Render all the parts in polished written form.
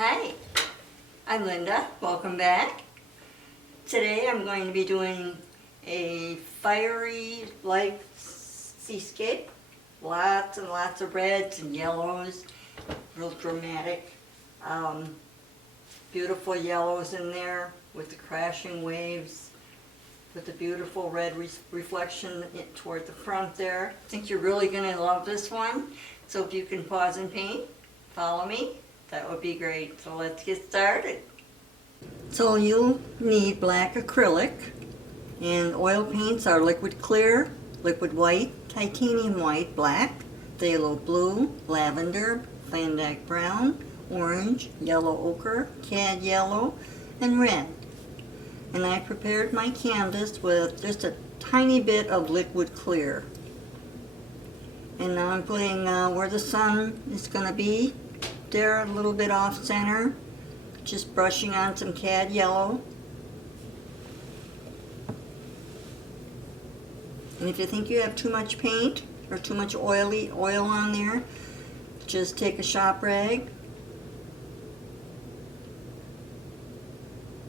Hi, I'm Linda. Welcome back. Today I'm going to be doing a fiery like seascape. Lots and lots of reds and yellows, real dramatic. Beautiful yellows in there with the crashing waves, with the beautiful red reflection toward the front there. I think you're really going to love this one. So if you can pause and paint, follow me. That would be great. So let's get started. So you'll need black acrylic, and oil paints are liquid clear, liquid white, titanium white, black, phthalo blue, lavender, Van Dyke brown, orange, yellow ochre, cad yellow, and red. And I prepared my canvas with just a tiny bit of liquid clear. And now I'm putting where the sun is going to be, there a little bit off center, just brushing on some cad yellow. And if you think you have too much paint or too much oil on there, just take a shop rag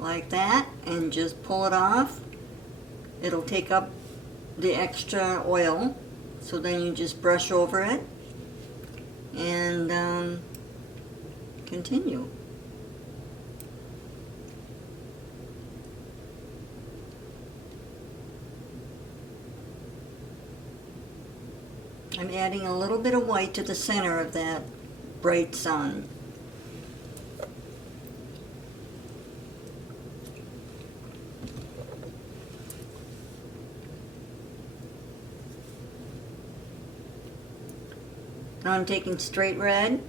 like that and just pull it off. It'll take up the extra oil, so then you just brush over it and continue. I'm adding a little bit of white to the center of that bright sun. Now I'm taking straight red.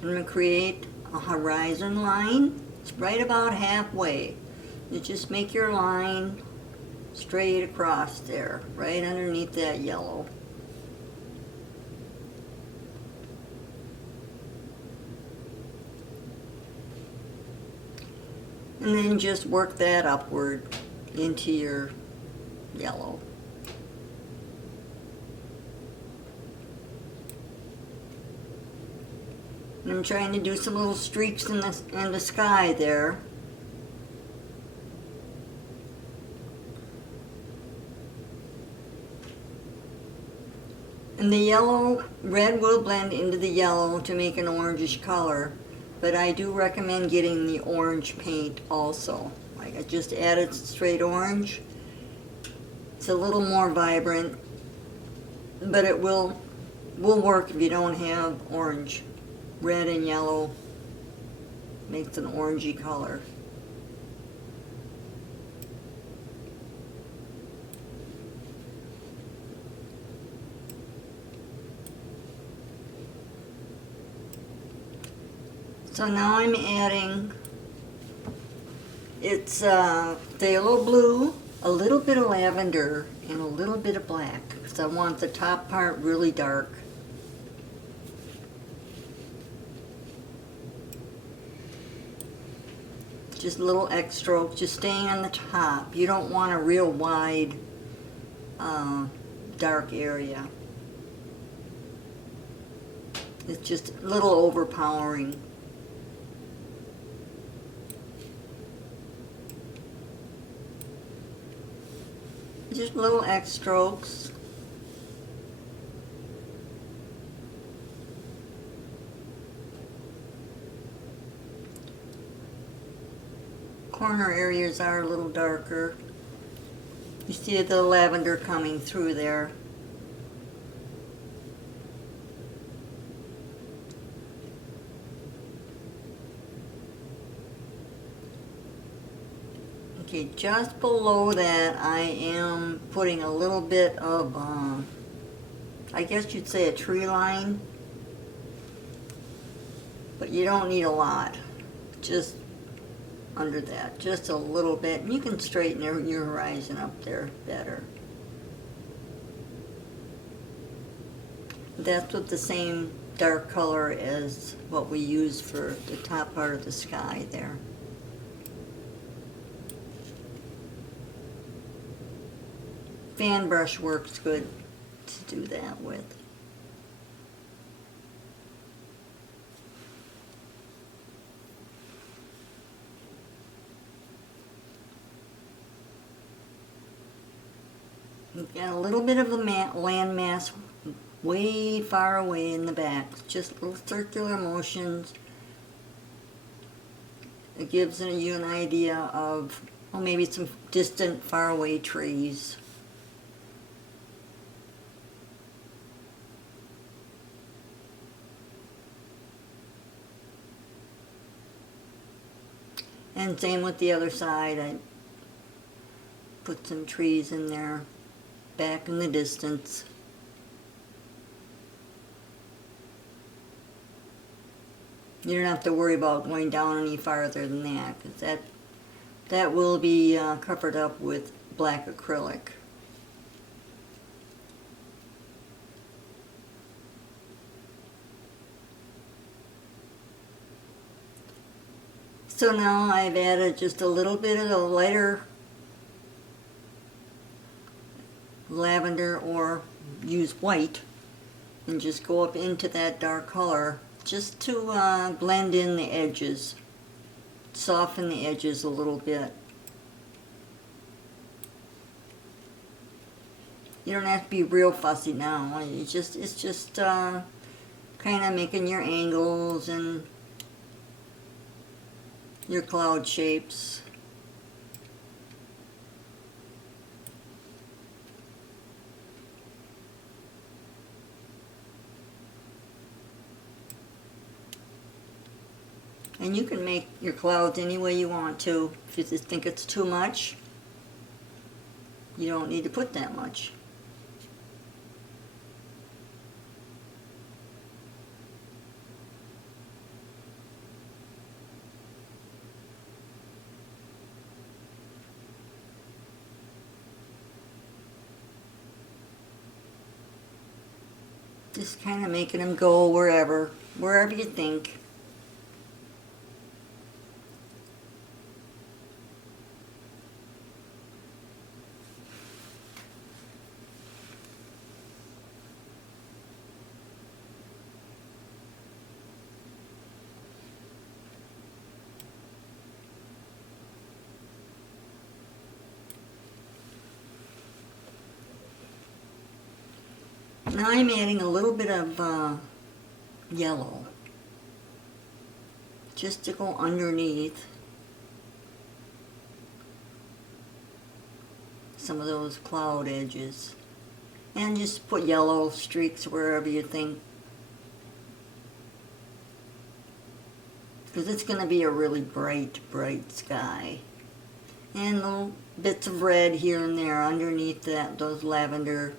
I'm going to create a horizon line. It's right about halfway. You just make your line straight across there, right underneath that yellow. And then just work that upward into your yellow. And I'm trying to do some little streaks in the sky there. And the red will blend into the yellow to make an orangish color, but I do recommend getting the orange paint also. Like I just added straight orange. It's a little more vibrant, but it will work if you don't have orange. Red and yellow makes an orangey color. So now I'm adding, it's phthalo blue, a little bit of lavender, and a little bit of black, because I want the top part really dark. Just little X strokes, just staying on the top. You don't want a real wide, dark area. It's just a little overpowering. Just little X strokes. Corner areas are a little darker. You see the lavender coming through there. Okay, just below that I am putting a little bit of, I guess you'd say a tree line, but you don't need a lot. Just under that, just a little bit, and you can straighten your horizon up there better. That's with the same dark color as what we use for the top part of the sky there. Fan brush works good to do that with. You've got a little bit of a land mass way far away in the back. Just little circular motions. It gives you an idea of, well, maybe some distant, far away trees. And same with the other side. I put some trees in there, back in the distance. You don't have to worry about going down any farther than that, because that will be covered up with black acrylic. So now I've added just a little bit of the lighter lavender, or use white, and just go up into that dark color just to blend in the edges, soften the edges a little bit. You don't have to be real fussy now. It's just kind of making your angles and your cloud shapes. And you can make your clouds any way you want to. If you just think it's too much, you don't need to put that much. Just kind of making them go wherever you think. Now I'm adding a little bit of yellow, just to go underneath some of those cloud edges. And just put yellow streaks wherever you think, because it's going to be a really bright sky. And little bits of red here and there underneath those lavender.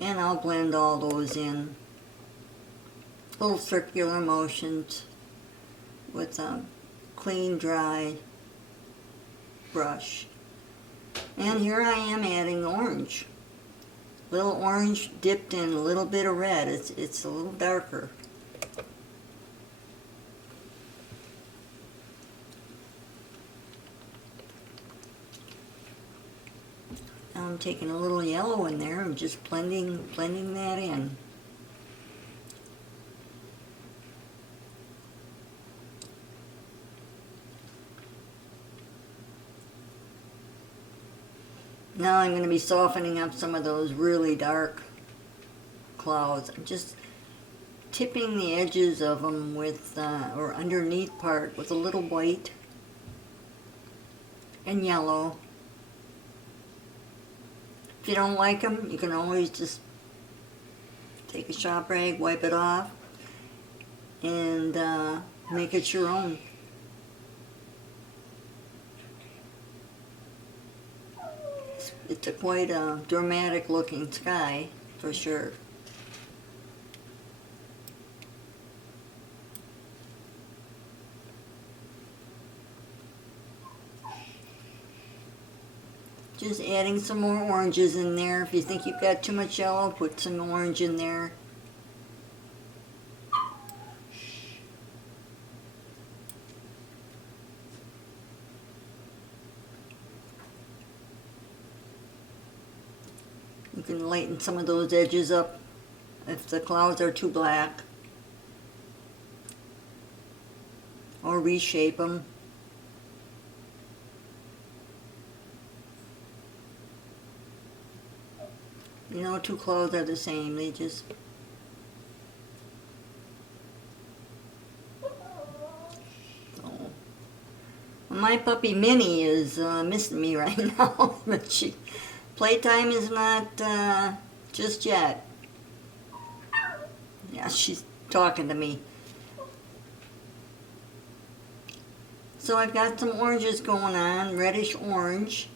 And I'll blend all those in. Little circular motions with a clean, dry brush. And here I am adding orange. Little orange dipped in a little bit of red. It's a little darker. Now I'm taking a little yellow in there and just blending that in. Now I'm going to be softening up some of those really dark clouds. I'm just tipping the edges of them with, or underneath part with a little white and yellow. If you don't like them, you can always just take a shop rag, wipe it off, and make it your own. It's quite a dramatic looking sky, for sure. Just adding some more oranges in there. If you think you've got too much yellow, put some orange in there. You can lighten some of those edges up if the clouds are too black, or reshape them. You know, two clothes are the same. They just... Oh. My puppy Minnie is missing me right now, but playtime is not just yet. Yeah, she's talking to me. So I've got some oranges going on, reddish orange.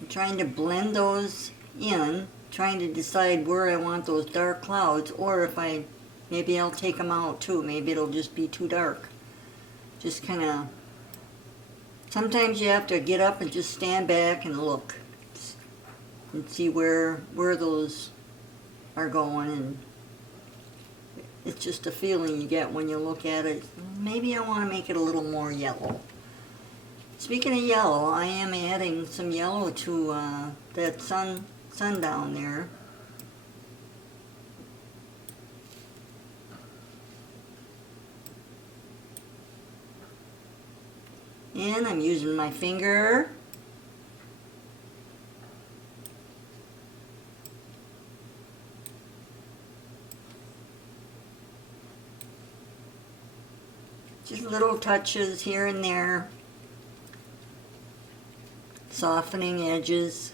I'm trying to blend those in, trying to decide where I want those dark clouds, or if maybe I'll take them out too. Maybe it'll just be too dark. Just kind of, sometimes you have to get up and just stand back and look and see where those are going, and it's just a feeling you get when you look at it. Maybe I want to make it a little more yellow. Speaking of yellow, I am adding some yellow to that sundown there. And I'm using my finger. Just little touches here and there. Softening edges.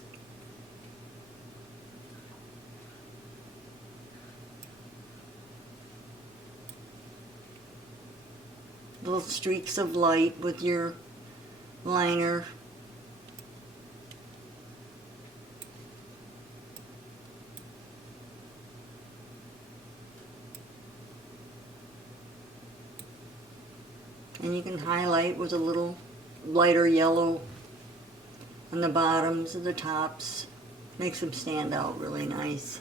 Little streaks of light with your liner. And you can highlight with a little lighter yellow on the bottoms and the tops. Makes them stand out really nice.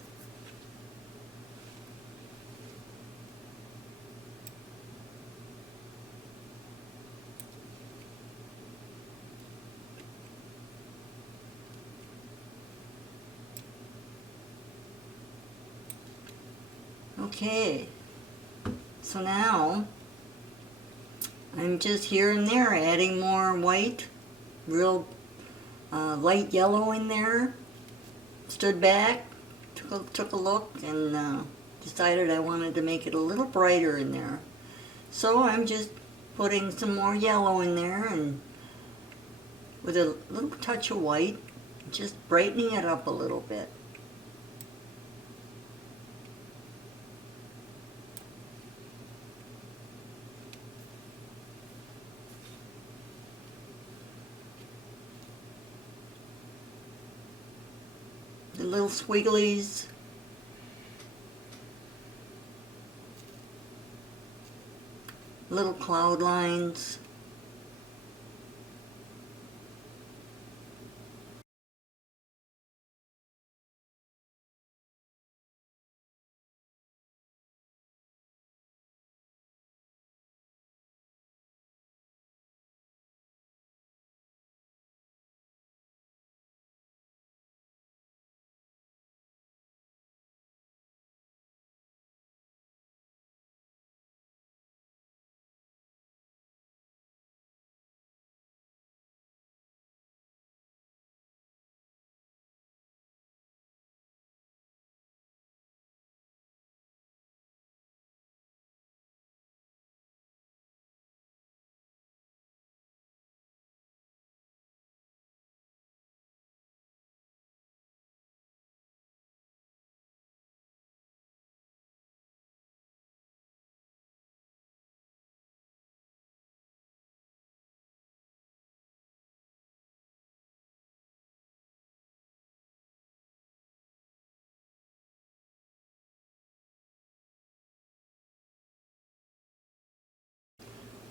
Okay, so now I'm just here and there adding more white, real light yellow in there. Stood back, took a look, and decided I wanted to make it a little brighter in there. So I'm just putting some more yellow in there, and with a little touch of white, just brightening it up a little bit. The little squigglies. Little cloud lines.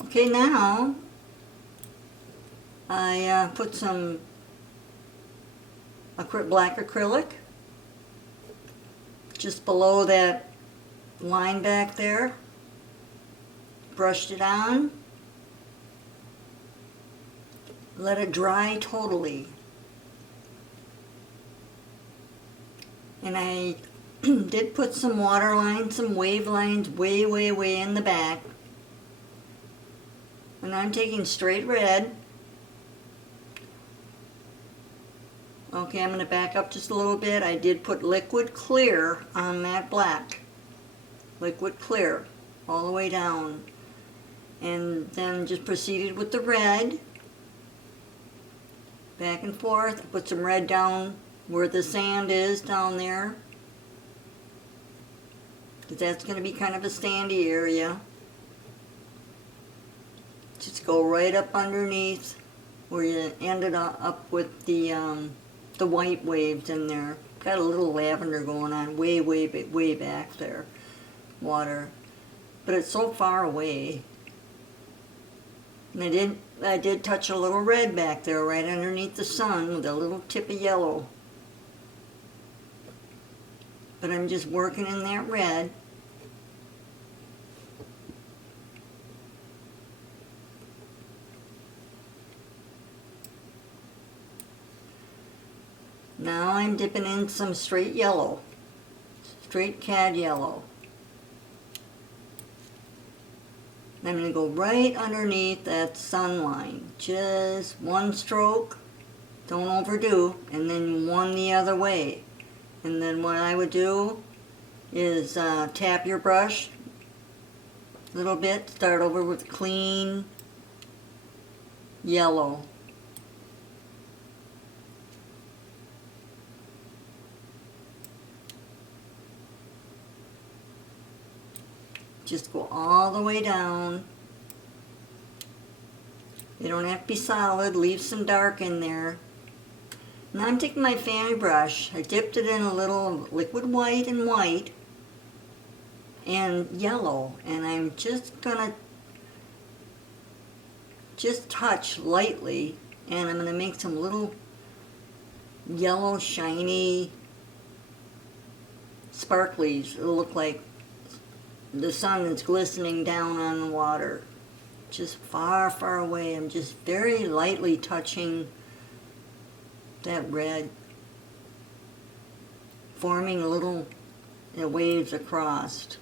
Okay, now I put some black acrylic just below that line back there. Brushed it on. Let it dry totally. And I did put some water lines, some wave lines way, way, way in the back. And I'm taking straight red Okay, I'm going to back up just a little bit. I did put liquid clear on that black. Liquid clear all the way down. And then just proceeded with the red. Back and forth. Put some red down where the sand is down there. Because that's going to be kind of a sandy area. Just go right up underneath where you ended up with the white waves in there. Got a little lavender going on way back there. Water. But it's so far away. And I did touch a little red back there right underneath the sun with a little tip of yellow. But I'm just working in that red. Now I'm dipping in some straight yellow, straight cad yellow. And I'm going to go right underneath that sun line. Just one stroke, don't overdo, and then one the other way. And then what I would do is tap your brush a little bit, start over with clean yellow. Just go all the way down. You don't have to be solid, leave some dark in there. Now I'm taking my fanny brush, I dipped it in a little liquid white and yellow, and I'm just gonna touch lightly, and I'm gonna make some little yellow shiny sparklies. It'll look like the sun is glistening down on the water. Just far away. I'm just very lightly touching that red, forming little waves across.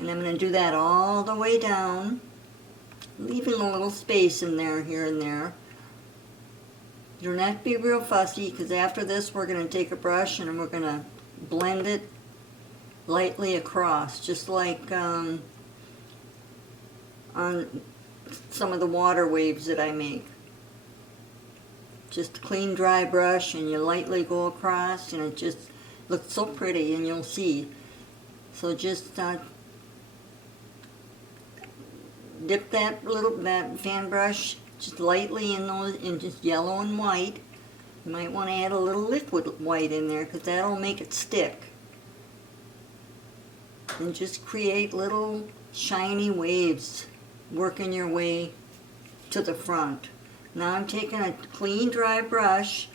And I'm going to do that all the way down, leaving a little space in there, here and there. You don't have to be real fussy, because after this we're going to take a brush and we're going to blend it lightly across, just like on some of the water waves that I make. Just a clean dry brush and you lightly go across, and it just looks so pretty, and you'll see. So just dip that fan brush just lightly in just yellow and white. You might want to add a little liquid white in there, because that'll make it stick. And just create little shiny waves, working your way to the front. Now I'm taking a clean dry brush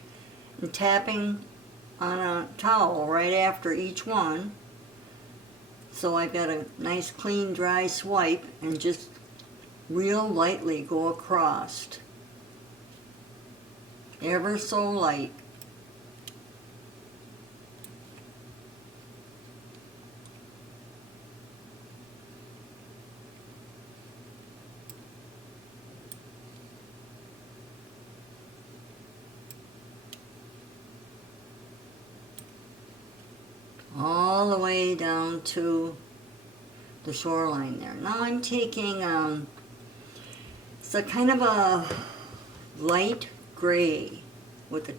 and tapping on a towel right after each one. So I've got a nice clean dry swipe, and just real lightly go across. Ever so light. All the way down to the shoreline there. Now I'm taking it's a kind of a light gray with a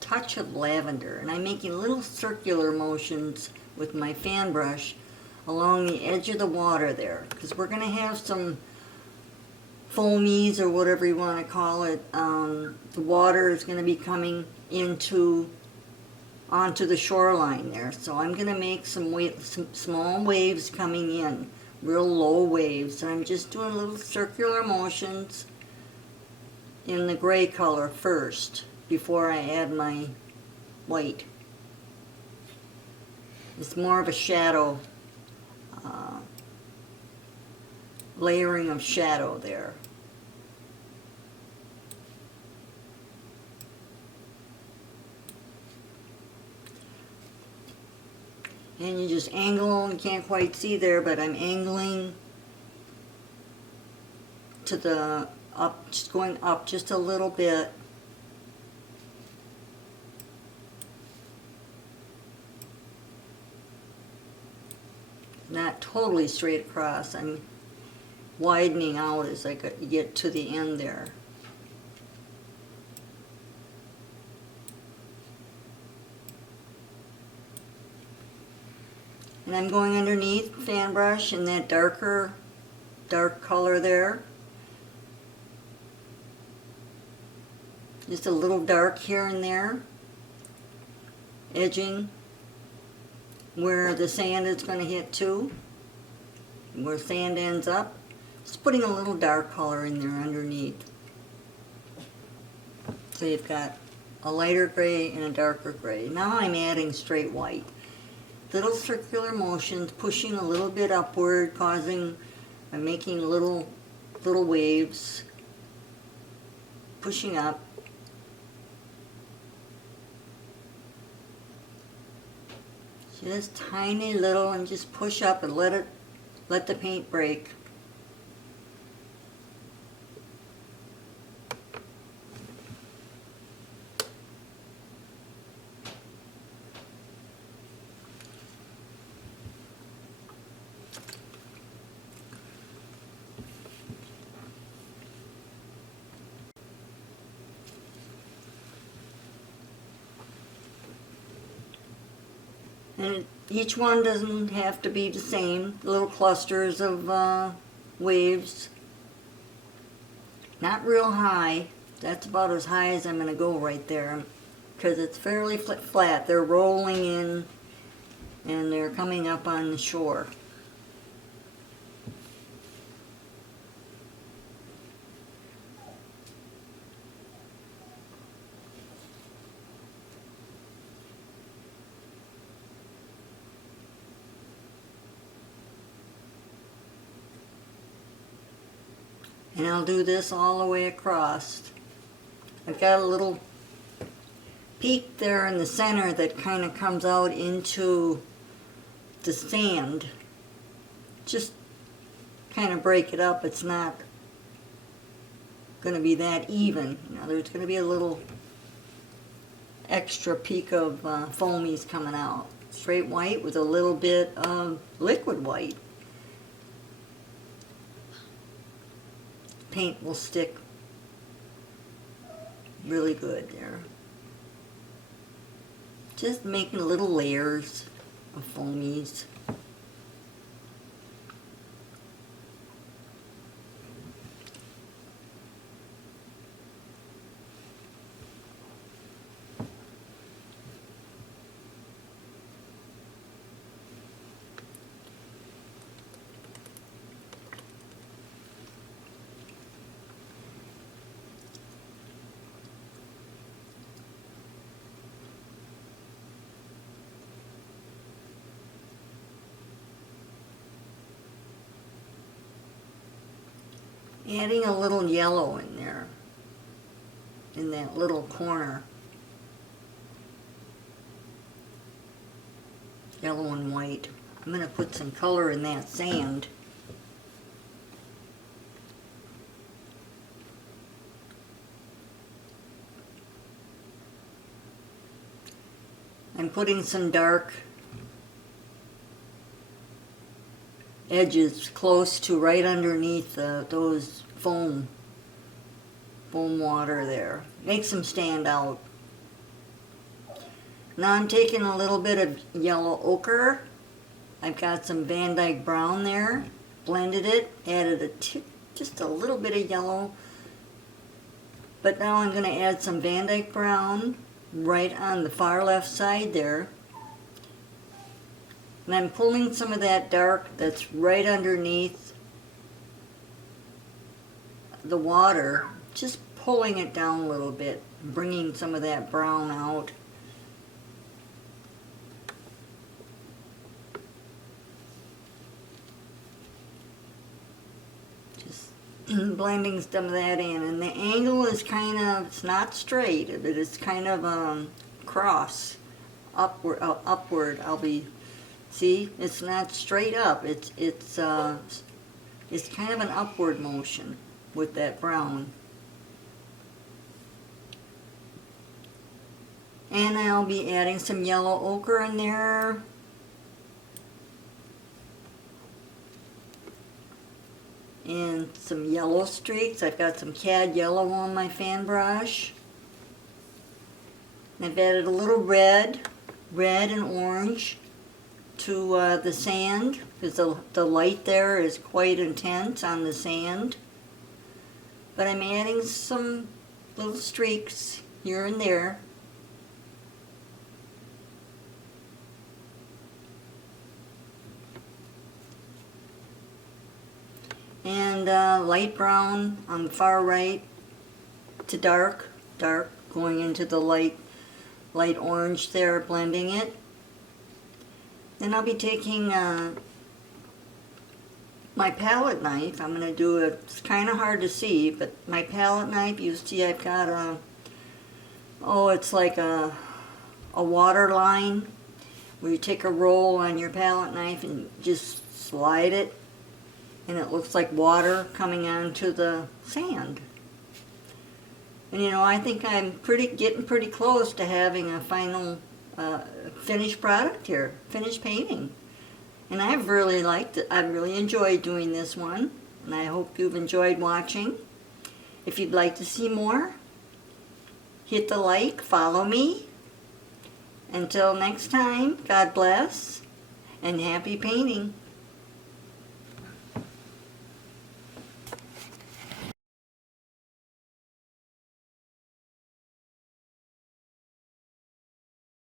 touch of lavender, and I'm making little circular motions with my fan brush along the edge of the water there, because we're going to have some foamies, or whatever you want to call it. The water is going to be coming onto the shoreline there, so I'm going to make some small waves coming in, real low waves. And I'm just doing little circular motions in the gray color first before I add my white. It's more of a shadow, layering of shadow there. And you just angle, you can't quite see there, but I'm angling to the up, just going up just a little bit. Not totally straight across. I'm widening out as I get to the end there. And I'm going underneath fan brush in that dark color there. Just a little dark here and there. Edging where the sand is going to hit too. Where sand ends up. Just putting a little dark color in there underneath. So you've got a lighter gray and a darker gray. Now I'm adding straight white. Little circular motions, pushing a little bit upward, I'm making little waves, pushing up. Just tiny little, and just push up and let the paint break. And each one doesn't have to be the same. Little clusters of waves. Not real high. That's about as high as I'm going to go right there. Because it's fairly flat. They're rolling in and they're coming up on the shore. And I'll do this all the way across. I've got a little peak there in the center that kind of comes out into the sand. Just kind of break it up. It's not going to be that even. You know, there's going to be a little extra peak of foamies coming out. Straight white with a little bit of liquid white. Paint will stick really good there. Just making little layers of foamies. Adding a little yellow in there, in that little corner. Yellow and white. I'm going to put some color in that sand. I'm putting some dark edges close to right underneath those foam water there. Makes them stand out. Now I'm taking a little bit of yellow ochre. I've got some Van Dyke brown there. Blended it, added just a little bit of yellow. But now I'm going to add some Van Dyke brown right on the far left side there. And I'm pulling some of that dark that's right underneath the water, just pulling it down a little bit, bringing some of that brown out. Just blending some of that in. And the angle is kind of, it's not straight, but it's kind of cross, upward. See, it's not straight up. It's kind of an upward motion. with that brown. And I'll be adding some yellow ochre in there. And some yellow streaks. I've got some cad yellow on my fan brush. I've added a little red and orange to the sand, because the light there is quite intense on the sand. But I'm adding some little streaks here and there. And light brown on the far right to dark, going into the light orange there, blending it. Then I'll be taking my palette knife. I'm going to do it, it's kind of hard to see, but my palette knife, you see I've got it's like a water line where you take a roll on your palette knife and just slide it, and it looks like water coming onto the sand. And you know, I think I'm getting pretty close to having a final finished product here, finished painting. And I've really liked it. I've really enjoyed doing this one, and I hope you've enjoyed watching. If you'd like to see more, hit the like, follow me. Until next time, God bless, and happy painting.